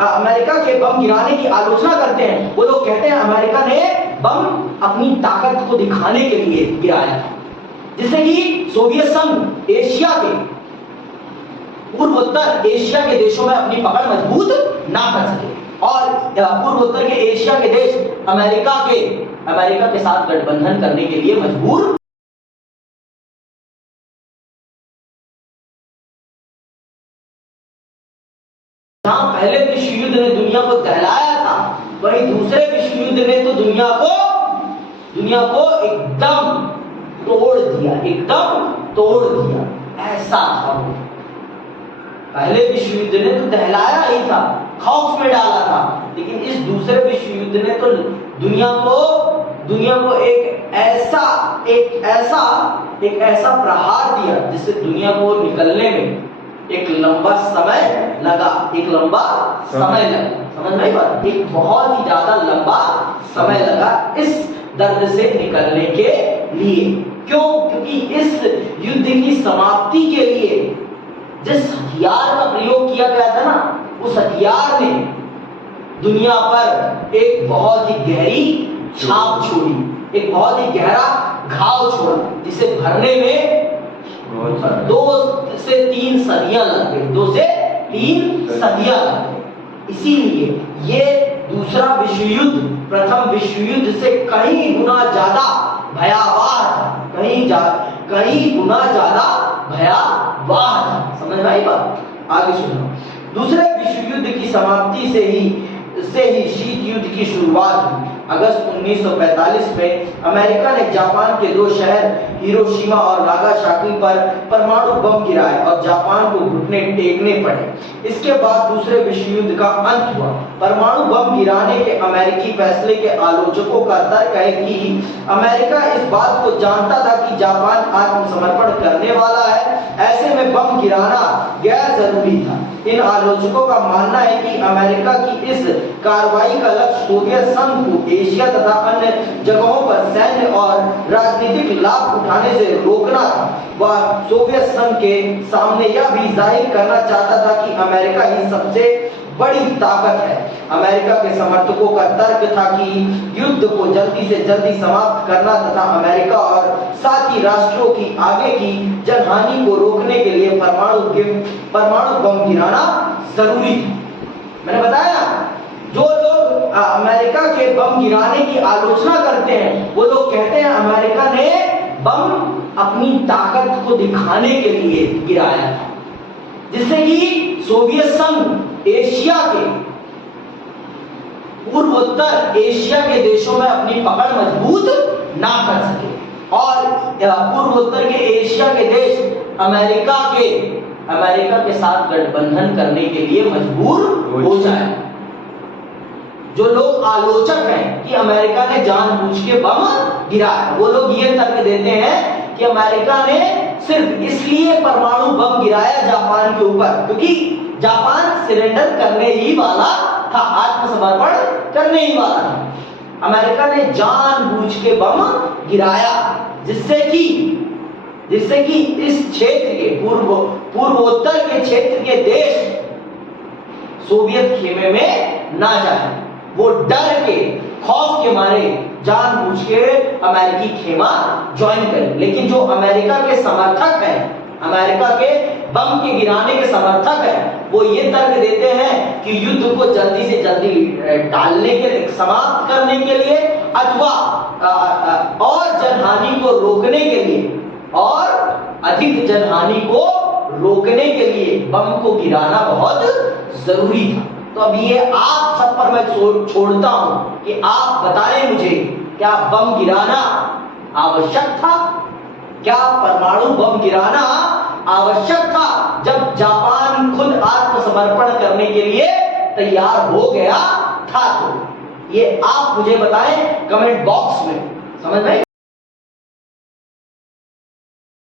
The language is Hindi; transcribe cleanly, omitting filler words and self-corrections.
अमेरिका के बम गिराने की आलोचना करते हैं वो लोग कहते हैं अमेरिका ने बम अपनी ताकत को दिखाने के लिए गिराया था, जिससे कि सोवियत संघ एशिया के पूर्वोत्तर एशिया के देशों में अपनी पकड़ मजबूत ना कर सके और पूर्वोत्तर के एशिया के देश अमेरिका के साथ गठबंधन करने के लिए मजबूर। जहां पहले विश्व युद्ध ने दुनिया को दहलाया था, वहीं दूसरे विश्व युद्ध ने तो दुनिया को एकदम तोड़ दिया। ऐसा था वो। पहले विश्व युद्ध ने तो दहलाया ही था, खौफ में डाला था, लेकिन इस दूसरे विश्व युद्ध ने तो दुनिया को एक ऐसा प्रहार दिया जिससे दुनिया को निकलने में एक लंबा समय लगा। समझ में आई बात? एक बहुत ही ज्यादा लंबा समय लगा इस दर्द से निकलने के लिए। क्यों? क्योंकि इस युद्ध की समाप्ति के लिए जिस हथियार का प्रयोग किया गया था ना, उस हथियार ने दुनिया पर एक बहुत ही गहरी छाप छोड़ी, एक बहुत ही गहरा घाव छोड़ा, जिसे भरने में 2 से 3 सदियां लग गई। इसीलिए ये दूसरा विश्व युद्ध प्रथम विश्व युद्ध से कहीं गुना ज्यादा भयावह था, कहीं गुना ज्यादा भयावह था। समझ में आई बात? आगे सुनो। दूसरे विश्व युद्ध की समाप्ति से ही शीत युद्ध की शुरुआत हुई। अगस्त 1945 में अमेरिका ने जापान के 2 शहर हिरोशिमा और नागासाकी पर परमाणु बम गिराए और जापान को घुटने टेकने पड़े। इसके बाद दूसरे विश्व युद्ध का अंत हुआ। परमाणु बम गिराने के अमेरिकी फैसले के आलोचकों का तर्क है कि अमेरिका इस बात को जानता था कि जापान आत्मसमर्पण करने वाला है, ऐसे में बम गिराना गैर जरूरी था। इन आलोचकों का मानना है कि अमेरिका की इस कार्रवाई का लक्ष्य सोवियत संघ को एशिया तथा अन्य जगहों पर सैन्य और राजनीतिक लाभ उठाने से रोकना था। वह सोवियत संघ के सामने यह भी जाहिर करना चाहता था कि अमेरिका ही सबसे बड़ी ताकत है। अमेरिका के समर्थकों का तर्क था कि युद्ध को जल्दी से जल्दी समाप्त करना तथा अमेरिका और साथी राष्ट्रों की आगे की जनहानि को रोकने के लिए परमाणु बम गिराना जरूरी था। मैंने बताया, जो लोग अमेरिका के बम गिराने की आलोचना करते हैं वो लोग कहते हैं अमेरिका ने बम अपनी ताकत को दिखाने के लिए गिराया था, जिससे कि सोवियत संघ एशिया के पूर्वोत्तर एशिया के देशों में अपनी पकड़ मजबूत ना कर सके और पूर्वोत्तर के एशिया के देश अमेरिका के साथ गठबंधन करने के लिए मजबूर हो जाए। जो लोग आलोचक हैं कि अमेरिका ने जानबूझ के बम गिराया, वो लोग ये तर्क देते हैं कि अमेरिका ने सिर्फ इसलिए परमाणु बम गिराया जापान के ऊपर क्योंकि जापान सरेंडर करने ही वाला था, आत्मसमर्पण करने ही वाला था। अमेरिका ने जानबूझ के बम गिराया जिससे कि इस क्षेत्र के पूर्वोत्तर के क्षेत्र के देश सोवियत खेमे में ना जाए। वो डर के खौफ के मारे जानबूझ के अमेरिकी खेमा ज्वाइन करें। लेकिन जो अमेरिका के समर्थक हैं, अमेरिका के बम के गिराने के समर्थक हैं, वो ये तर्क देते हैं कि युद्ध को जल्दी से जल्दी टालने के समाप्त करने के लिए अथवा और जनहानि को रोकने के लिए और अधिक जनहानि को रोकने के लिए बम को गिराना बहुत जरूरी था। तो अब ये आप सब पर मैं छोड़ता हूं कि आप बताएं मुझे, क्या बम गिराना आवश्यक था? क्या परमाणु बम गिराना आवश्यक था जब जापान खुद आत्मसमर्पण करने के लिए तैयार हो गया था? तो ये आप मुझे बताएं कमेंट बॉक्स में। समझ में?